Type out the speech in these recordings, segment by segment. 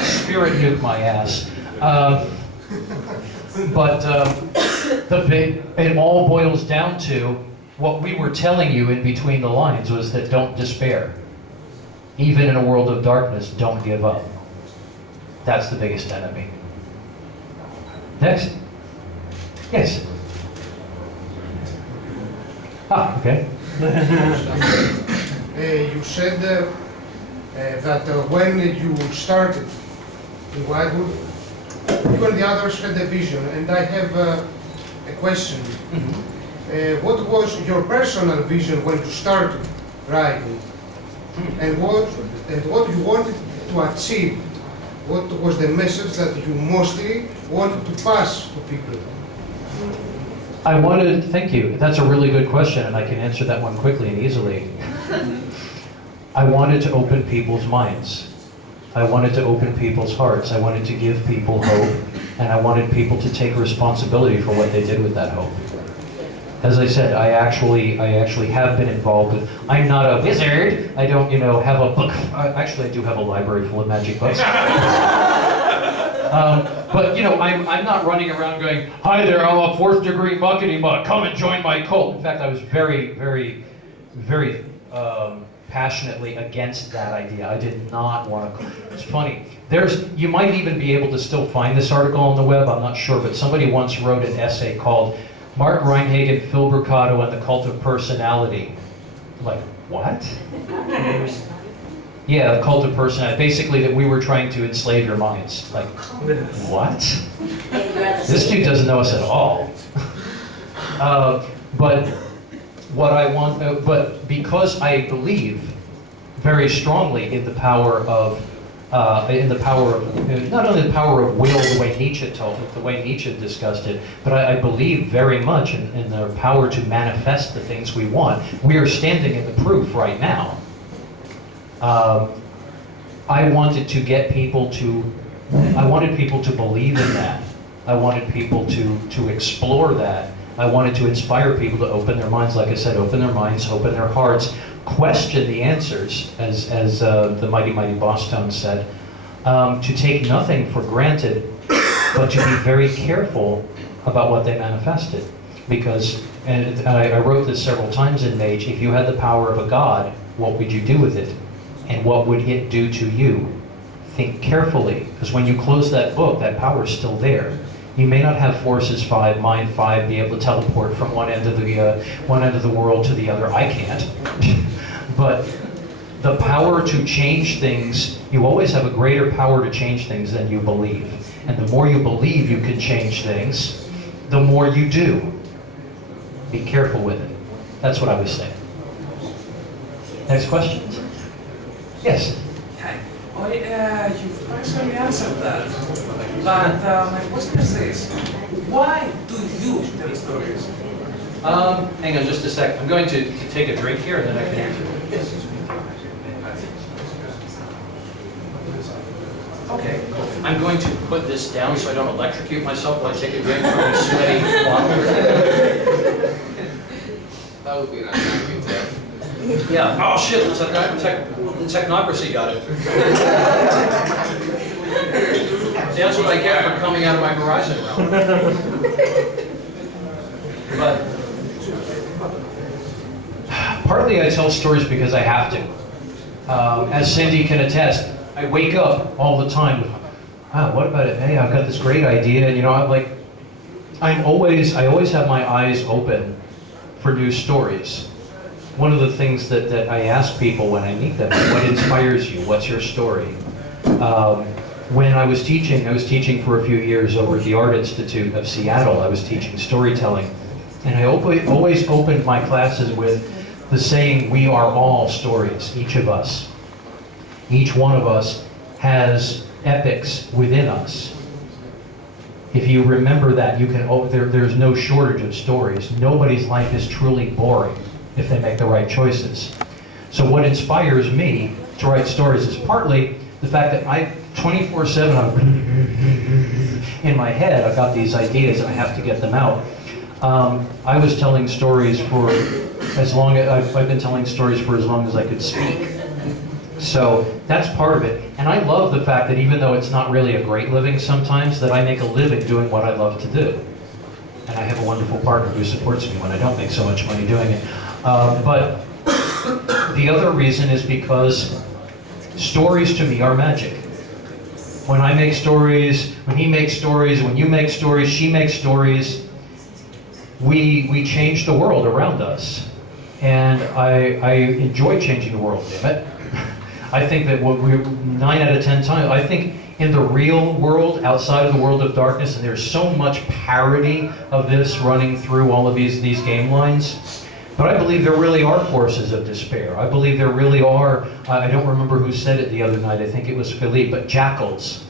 Spirit nuke my ass. It all boils down to what we were telling you in between the lines was that don't despair. Even in a world of darkness, don't give up. That's the biggest enemy. Next. Yes. Ah, okay. You said that when you started in Wildwood, you and the others had a vision, and I have a question. Mm-hmm. What was your personal vision when you started writing, and what you wanted to achieve? What was the message that you mostly wanted to pass to people? Thank you. That's a really good question, and I can answer that one quickly and easily. I wanted to open people's minds. I wanted to open people's hearts. I wanted to give people hope, and I wanted people to take responsibility for what they did with that hope. As I said, I actually have been involved with. I'm not a wizard. I don't, have a book. Actually, I do have a library full of magic books. But I'm not running around going, "Hi there, I'm a 4th degree muckety muck. Come and join my cult." In fact, I was very, very, very passionately against that idea. I did not want to. It's funny. You might even be able to still find this article on the web. I'm not sure, but somebody once wrote an essay called "Mark Reinhagen, Phil Brucato, and the Cult of Personality." Like, what? Yeah, the cult of personality. Basically, that we were trying to enslave your minds. Like, what? This dude doesn't know us at all. But what I want, but because I believe very strongly in the power of, not only the power of will, the way Nietzsche told it, the way Nietzsche discussed it, but I believe very much in the power to manifest the things we want. We are standing in the proof right now. I wanted people to believe in that. I wanted people to explore that. I wanted to inspire people to open their minds, like I said, open their minds, open their hearts, question the answers, as the Mighty Mighty Boss Tones said, to take nothing for granted, but to be very careful about what they manifested. Because, and I wrote this several times in Mage, if you had the power of a god, what would you do with it? And what would it do to you? Think carefully, because when you close that book, that power is still there. You may not have forces 5, mind 5, be able to teleport from one end of the world to the other. I can't. But the power to change things, you always have a greater power to change things than you believe. And the more you believe you can change things, the more you do. Be careful with it. That's what I was saying. Next question. Yes? Hi. You partially answered that. But my question is this. Why do you tell stories? Hang on just a sec. I'm going to take a drink here and then I can answer. Okay, cool. I'm going to put this down so I don't electrocute myself while I take a drink from a sweaty water. That would be an unhappy death. Yeah. Oh shit, the technocracy got it. That's what I get for coming out of my Horizon realm. But partly I tell stories because I have to. As Cindy can attest, I wake up all the time with, what about it? Hey, I've got this great idea. I always have my eyes open for new stories. One of the things that I ask people when I meet them is, what inspires you? What's your story? When I was teaching for a few years over at the Art Institute of Seattle. I was teaching storytelling. And I always opened my classes with the saying, we are all stories, each of us. Each one of us has epics within us. If you remember that, you can. There's no shortage of stories. Nobody's life is truly boring if they make the right choices. So what inspires me to write stories is partly the fact that 24/7, in my head, I've got these ideas and I have to get them out. I was telling stories for as long as I've been telling stories for as long as I could speak. So that's part of it. And I love the fact that even though it's not really a great living sometimes, that I make a living doing what I love to do. And I have a wonderful partner who supports me when I don't make so much money doing it. But the other reason is because stories to me are magic. When I make stories, when he makes stories, when you make stories, she makes stories, we change the world around us. And I enjoy changing the world, damn it. I think that what we're 9 out of 10 times, I think in the real world, outside of the world of darkness, and there's so much parody of this running through all of these game lines, but I believe there really are forces of despair. I believe there really are, I don't remember who said it the other night, I think it was Philippe, but jackals.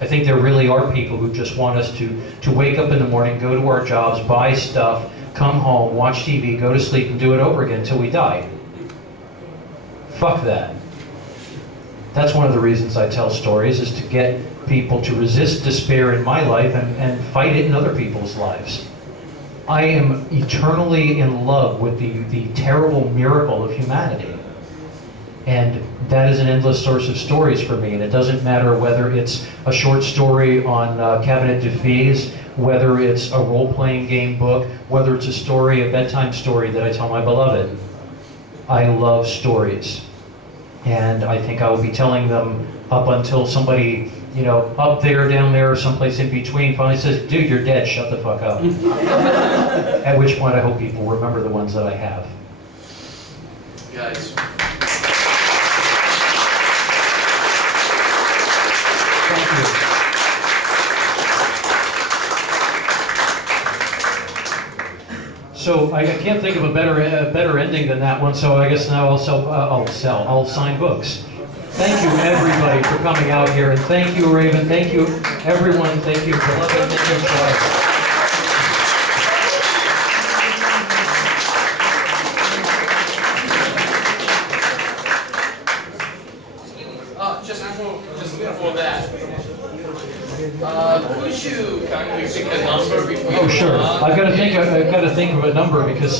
I think there really are people who just want us to wake up in the morning, go to our jobs, buy stuff, come home, watch TV, go to sleep, and do it over again until we die. Fuck that. That's one of the reasons I tell stories, is to get people to resist despair in my life and fight it in other people's lives. I am eternally in love with the terrible miracle of humanity. And that is an endless source of stories for me. And it doesn't matter whether it's a short story on Cabinet de Fees, whether it's a role-playing game book, whether it's a story, a bedtime story that I tell my beloved. I love stories. And I think I will be telling them up until somebody, you know, up there, down there, or someplace in between finally says, dude, you're dead, shut the fuck up. At which point I hope people remember the ones that I have. Guys. Thank you. So I can't think of a better ending than that one. So I guess now I'll sign books. Thank you everybody for coming out here, and thank you Raven, thank you everyone, thank you beloved, thank you Joy. Just before that, could you kindly pick a number between? Oh sure, I've got to think of a number because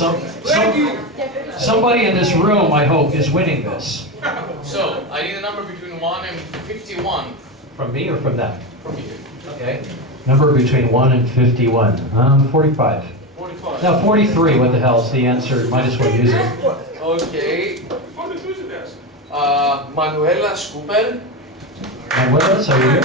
somebody in this room, I hope, is winning this. So I need a number between 1 and 51. From me or from them? From you. Okay. Number between 1 and 51. 45. 45. No, 43. What the hell is the answer? Might as well use it. Okay. Manuela Scooper. And what else are you here?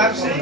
Grazie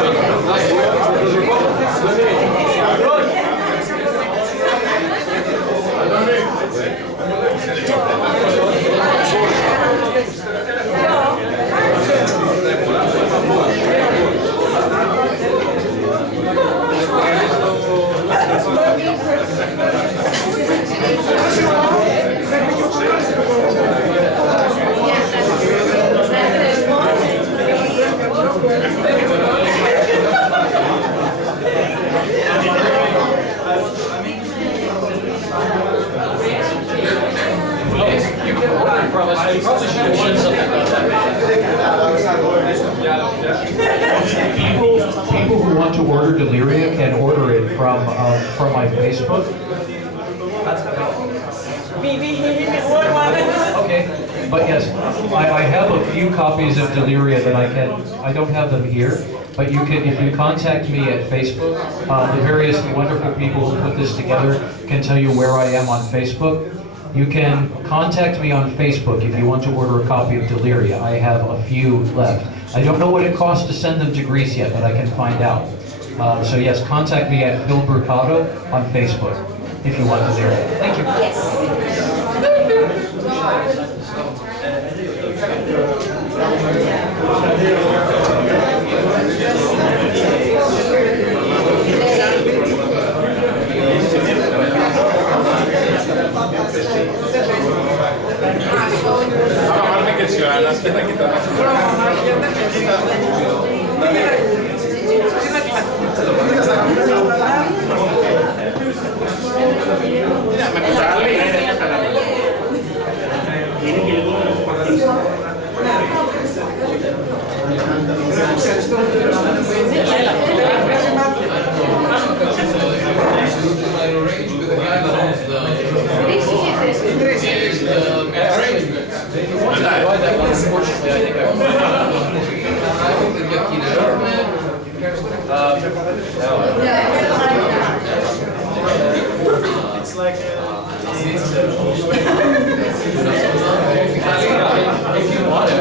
alla You can order from us. You probably should have said something about that. People who want to order Deliria can order it from my Facebook. Okay, but yes, I have a few copies of Deliria that I don't have them here, but you can, if you contact me at Facebook, the various wonderful people who put this together can tell you where I am on Facebook. You can contact me on Facebook if you want to order a copy of Deliria. I have a few left. I don't know what it costs to send them to Greece yet, but I can find out. So yes, contact me at Phil Brucato on Facebook if you want Deliria. Thank you. Πάρουμε και τις Ιωάννας και τα κοιτάμε. Με κουτάλι. Είναι και λίγο It's like if you want it,